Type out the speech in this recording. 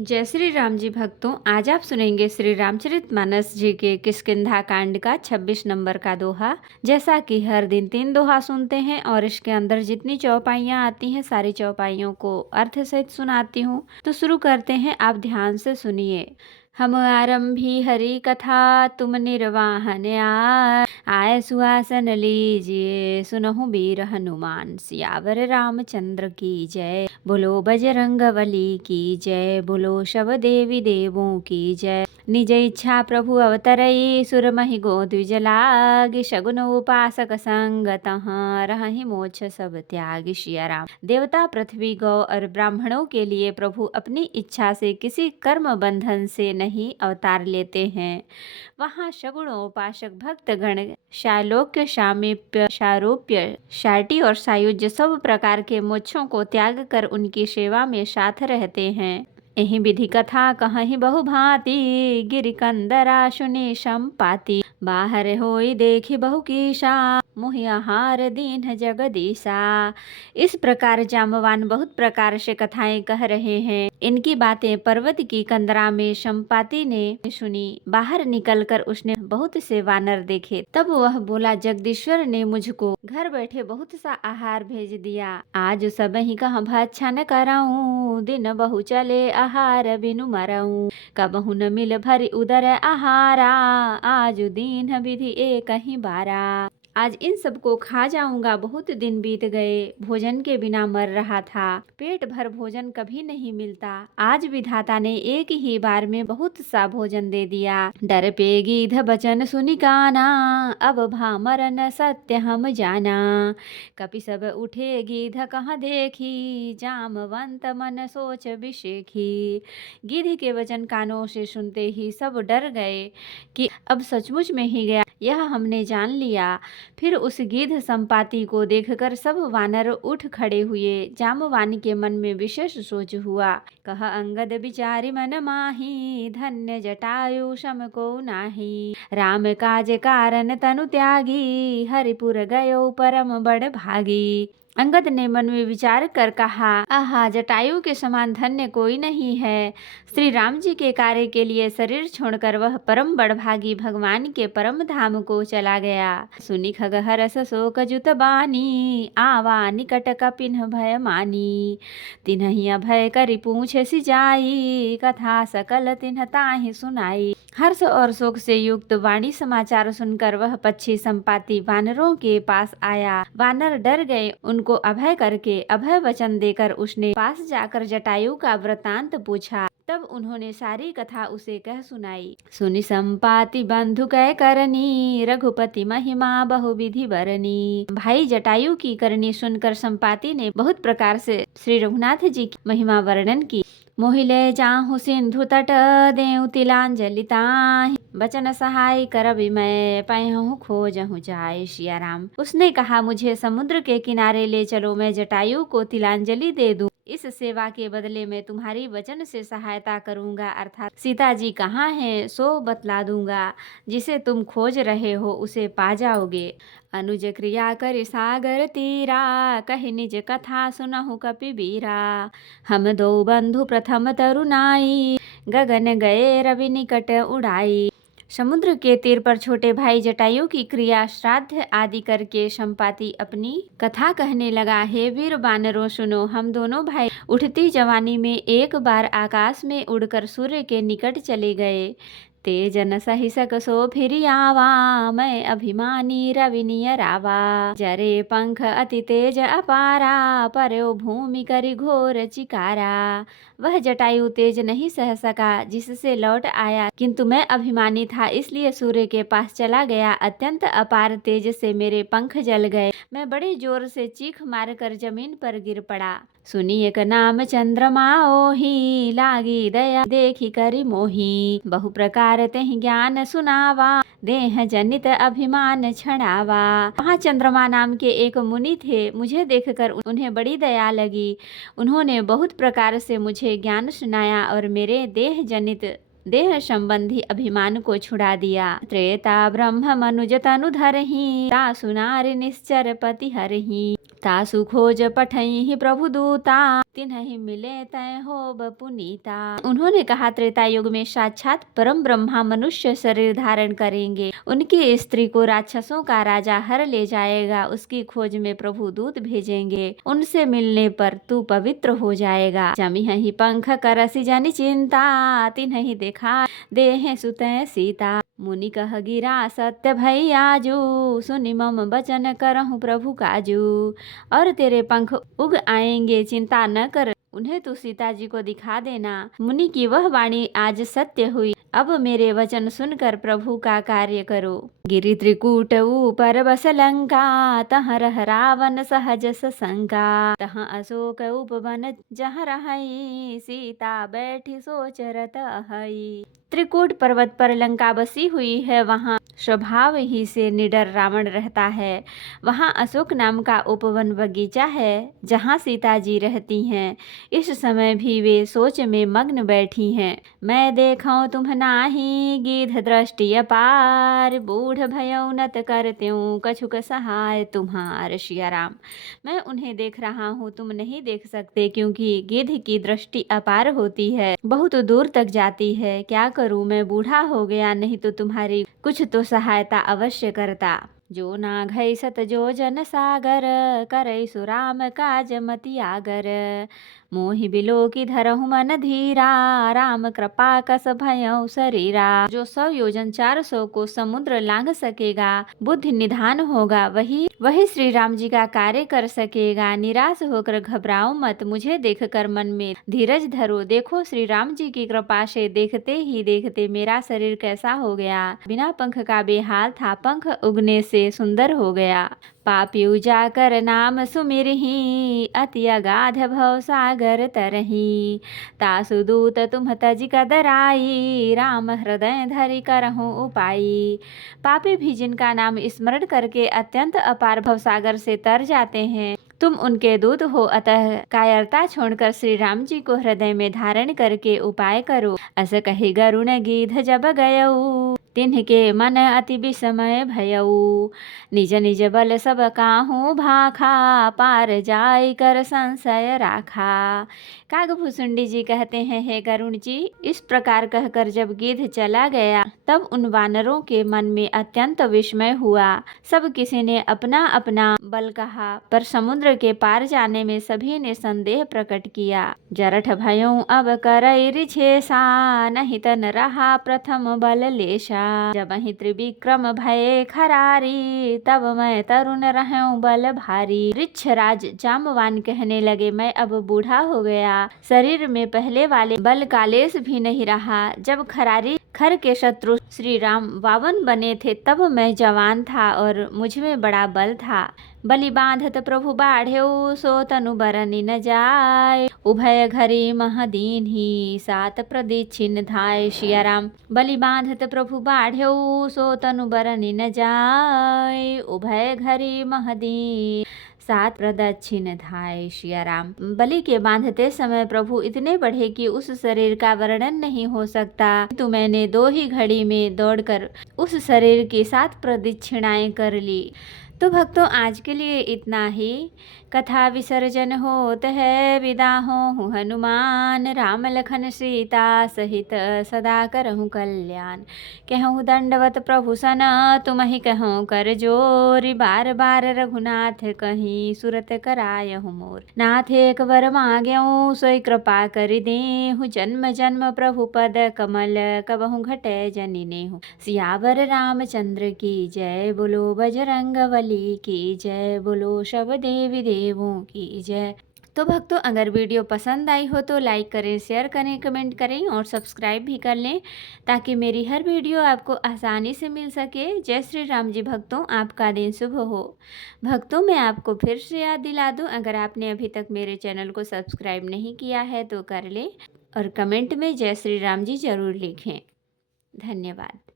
जय श्री राम जी भक्तों, आज आप सुनेंगे श्री रामचरितमानस जी के किष्किंधा कांड का 26 नंबर का दोहा। जैसा कि हर दिन 3 दोहा सुनते हैं और इसके अंदर जितनी चौपाइयाँ आती हैं सारी चौपाइयों को अर्थ सहित सुनाती हूँ। तो शुरू करते हैं, आप ध्यान से सुनिए। हम आरंभी हरि कथा, तुम निर्वाहन आए सुहासन लीजिए, सुनहु वीर हनुमान सियावर रामचंद्र की जय। बोलो बजरंग बली की जय, बोलो शव देवी देवों की जय। निज इच्छा प्रभु अवतरई, सुर महि गो द्विज लागी, शगुन उपासक संगत रहहि मोक्ष सब त्यागी। सिया राम। देवता, पृथ्वी, गौ और ब्राह्मणों के लिए प्रभु अपनी इच्छा से किसी कर्म बंधन से नहीं अवतार लेते हैं। वहाँ शगुणोपासक भक्तगण शालोक्य, शामीप्य, शारूप्य, शाटी और सायुज्य सब प्रकार के मोक्षों को त्याग कर उनकी सेवा में साथ रहते हैं। यही विधि कथा कहीं बहु भांति, गिरि कंदरा सुनि संपाति। बाहर होई देखी बहु कीसा, मोहि आहार दीन जगदीशा। इस प्रकार जामवान बहुत प्रकार से कथाएं कह रहे हैं। इनकी बातें पर्वत की कंदरा में संपाति ने सुनी। बाहर निकलकर उसने बहुत से वानर देखे। तब वह बोला, जगदीश्वर ने मुझको घर बैठे बहुत सा आहार भेज दिया। आज सब ही कहाँ भक्षण कराऊं, दिन बहु चले आहार बिनु मराऊं। कबहु न मिल भरी उदर आहारा, आज दीन विधि एक ही बारा। आज इन सबको खा जाऊंगा, बहुत दिन बीत गए, भोजन के बिना मर रहा था। पेट भर भोजन कभी नहीं मिलता, आज विधाता ने एक ही बार में बहुत सा भोजन दे दिया। डर पे गीध बचन सुनि काना, अब भामर न सत्य हम जाना। कपि सब उठे गीध कहाँ देखी, जामवंत मन सोच विशेखी। गिद्ध के वचन कानों से सुनते ही सब डर गए कि अब सचमुच में ही गया, यह हमने जान लिया। फिर उस गिद्ध संपाति को देखकर सब वानर उठ खड़े हुए। जामवान के मन में विशेष सोच हुआ। कह अंगद विचारी मन माही, धन्य जटायु सम को नाही। राम काज कारण तनु त्यागी, हरिपुर गयो परम बड़ भागी। अंगद ने मन में विचार कर कहा, आहा, जटायु के समान धन्य कोई नहीं है। श्री राम जी के कार्य के लिए शरीर छोड़कर वह परम बड़भागी भगवान के परम धाम को चला गया। सुनि खगहरस शोक जुत बानी, आवा निकट कपिन भय मानी। तिन्हि अभय करि पूछे सिजाई, कथा सकल तिन्ह ताहि सुनाई। हर्ष और शोक से युक्त वाणी समाचार सुनकर वह पक्षी संपाति वानरों के पास आया। वानर डर गए। उनको अभय करके अभय वचन देकर उसने पास जाकर जटायु का वृतांत पूछा। तब उन्होंने सारी कथा उसे कह सुनाई। सुनि संपाति बंधु कह करनी, रघुपति महिमा बहुविधि बरनी। भाई जटायु की करनी सुनकर संपाति ने बहुत प्रकार से श्री रघुनाथ जी की महिमा वर्णन की। मोहिले जाहु सिंधु तट, देउ तिलांजलि ताहि। बचन सहाय कर विमय, पैहु खोजहु जाय। सिया राम। उसने कहा, मुझे समुद्र के किनारे ले चलो, मैं जटायु को तिलांजलि दे दूं। इस सेवा के बदले में तुम्हारी वचन से सहायता करूंगा, अर्थात सीता जी कहाँ हैं सो बतला दूंगा। जिसे तुम खोज रहे हो उसे पा जाओगे। अनुज क्रिया कर सागर तीरा, कहि निज कथा सुनहु कपि बीरा। हम दो बंधु प्रथम तरुनाई, गगन गए रवि निकट उड़ाई। समुद्र के तीर पर छोटे भाई जटायु की क्रिया श्राद्ध आदि करके संपाति अपनी कथा कहने लगा। हे वीर वानरों सुनो, हम दोनों भाई उठती जवानी में एक बार आकाश में उड़कर सूर्य के निकट चले गए। तेज न सहि सक सो फिर आवा, मैं अभिमानी रवि नियर आवा। जरे पंख अति तेज अपारा, पर्यो भूमि करि घोर चिकारा। वह जटायु तेज नहीं सह सका जिससे लौट आया, किंतु मैं अभिमानी था इसलिए सूर्य के पास चला गया। अत्यंत अपार तेज से मेरे पंख जल गए। मैं बड़े जोर से चीख मारकर जमीन पर गिर पड़ा। सुनी एक नाम चंद्रमा ओहि, लागी दया देखी करि मोहि। बहु प्रकार तेहि ज्ञान सुनावा, देह जनित अभिमान छड़ावा। वहाँ चंद्रमा नाम के एक मुनि थे। मुझे देखकर उन्हें बड़ी दया लगी। उन्होंने बहुत प्रकार से मुझे ज्ञान सुनाया और मेरे देह संबंधी अभिमान को छुड़ा दिया। त्रेता ब्रह्म मनुज तनु धरहि, दासु नारि निश्चर पति हरहि। तासु खोज पठई प्रभु दूता, तिन्हि मिले तय होब पुनीता। उन्होंने कहा त्रेता युग में साक्षात परम ब्रह्मा मनुष्य शरीर धारण करेंगे। उनकी स्त्री को राक्षसों का राजा हर ले जाएगा। उसकी खोज में प्रभु दूत भेजेंगे। उनसे मिलने पर तू पवित्र हो जाएगा। जमिहि पंख करसि जनि चिंता, तिन्हि देखा देहे सुतै सीता। मुनि कह गिरा सत्य भई आजू, सुनि मम बचन करहु प्रभु काजू। और तेरे पंख उग आएंगे, चिंता न कर, उन्हें तू सीता जी को दिखा देना। मुनि की वह वाणी आज सत्य हुई। अब मेरे वचन सुनकर प्रभु का कार्य करो। गिरि त्रिकूट ऊपर बस लंका, तहाँ रह रावण सहज सशंका। तहाँ अशोक उपवन जहाँ रहई, सीता बैठी सोच रत अहई। त्रिकूट पर्वत पर लंका बसी हुई है। वहाँ स्वभाव ही से निडर रावण रहता है। वहाँ अशोक नाम का उपवन बगीचा है, जहाँ सीता जी रहती हैं। इस समय भी वे सोच में मग्न बैठी हैं। मैं देखूं तुम नाही, गिद्ध दृष्टि अपार, बूढ़ भयउ नत करत्यूं, कछुक सहाय तुम्हार। सिया राम, मैं उन्हें देख रहा हूँ, तुम नहीं देख सकते, क्योंकि गिद्ध की दृष्टि अपार होती है, बहुत दूर तक जाती है। क्या करूँ, मैं बूढ़ा हो गया, नहीं तो तुम्हारी कुछ तो सहायता अवश्य करता। जो नाघई सत जो जन सागर, करई सुराम काज मति आगर। मोहि बिलो की धरहु मन धीरा, राम कृपा कस भयउ शरीरा। जो 100 योजन 400 को समुद्र लांघ सकेगा, बुद्धि निधान होगा, वही श्री राम जी का कार्य कर सकेगा। निराश होकर घबराओ मत, मुझे देखकर मन में धीरज धरो। देखो श्री राम जी की कृपा से देखते ही देखते मेरा शरीर कैसा हो गया। बिना पंख का बेहाल था, पंख उगने से सुंदर हो गया। पापी जाकर नाम सुमिरहि, अति अगाध भव सागर तरहि। तासु दूत तुम तज कदराई, राम हृदय धरि करहु उपाई। पापी भी जिनका नाम स्मरण करके अत्यंत अपार भवसागर से तर जाते हैं, तुम उनके दूत हो, अतः कायरता छोड़कर श्री राम जी को हृदय में धारण करके उपाय करो। अस कहि गरुण गिद्ध जब गयऊ, तिन्हके मन अति विस्मय भयऊ। निज निज बल सब काहू भाखा, पार जाय कर संशय राखा। कागभूषुंडी जी कहते हैं, हे गरुण जी, इस प्रकार कहकर जब गिद्ध चला गया, तब उन वानरों के मन में अत्यंत विस्मय हुआ। सब किसी ने अपना अपना बल कहा, पर समुद्र के पार जाने में सभी ने संदेह प्रकट किया। जरठ भयऊ अब करई रिछेसा, नहीं तन रहा प्रथम बल लेशा। जबहि त्रिविक्रम भये खरारी, तब मैं तरुण रहूं बल भारी। ऋक्षराज जामवान कहने लगे, मैं अब बूढ़ा हो गया, शरीर में पहले वाले बल का लेश भी नहीं रहा। जब खर के शत्रु श्री राम 52 बने थे, तब मैं जवान था और मुझ में बड़ा बल था। बलि बांधत प्रभु बाढ़ेऊ, सो तनु बरनि न जाय। उभय घरी महदीन्हि, सात प्रदक्षिण धाय। सिया राम, बलि बांधत प्रभु बाढ़ेऊ, सो तनु बरनि न जाय। उभय घरी महदीन, 7 प्रदक्षिण धाय। सिया राम, बलि के बांधते समय प्रभु इतने बढ़े कि उस शरीर का वर्णन नहीं हो सकता। तो मैंने 2 ही घड़ी में दौड़कर उस शरीर की 7 प्रदक्षिणाएं कर ली। तो भक्तों, आज के लिए इतना ही। कथा विसर्जन होत है, विदा हो हनुमान। राम लखन सीता सहित सदा करहु कल्याण। कहूँ दंडवत प्रभु सन, तुमहि कहूँ कर जोरी। बार बार रघुनाथ कहीं, सुरत करायहु मोर। नाथ एक वर मांग्यऊ, सोई कृपा कर देहु। जन्म जन्म प्रभु पद कमल, कबहु घटै जनि नेहु। सियावर रामचंद्र की जय, बोलो बजरंग बली की जय, बोलो सब देवी देवों की जय। तो भक्तों, अगर वीडियो पसंद आई हो तो लाइक करें, शेयर करें, कमेंट करें और सब्सक्राइब भी कर लें, ताकि मेरी हर वीडियो आपको आसानी से मिल सके। जय श्री राम जी भक्तों, आपका दिन शुभ हो। भक्तों, मैं आपको फिर से याद दिला दूं, अगर आपने अभी तक मेरे चैनल को सब्सक्राइब नहीं किया है तो कर लें और कमेंट में जय श्री राम जी जरूर लिखें। धन्यवाद।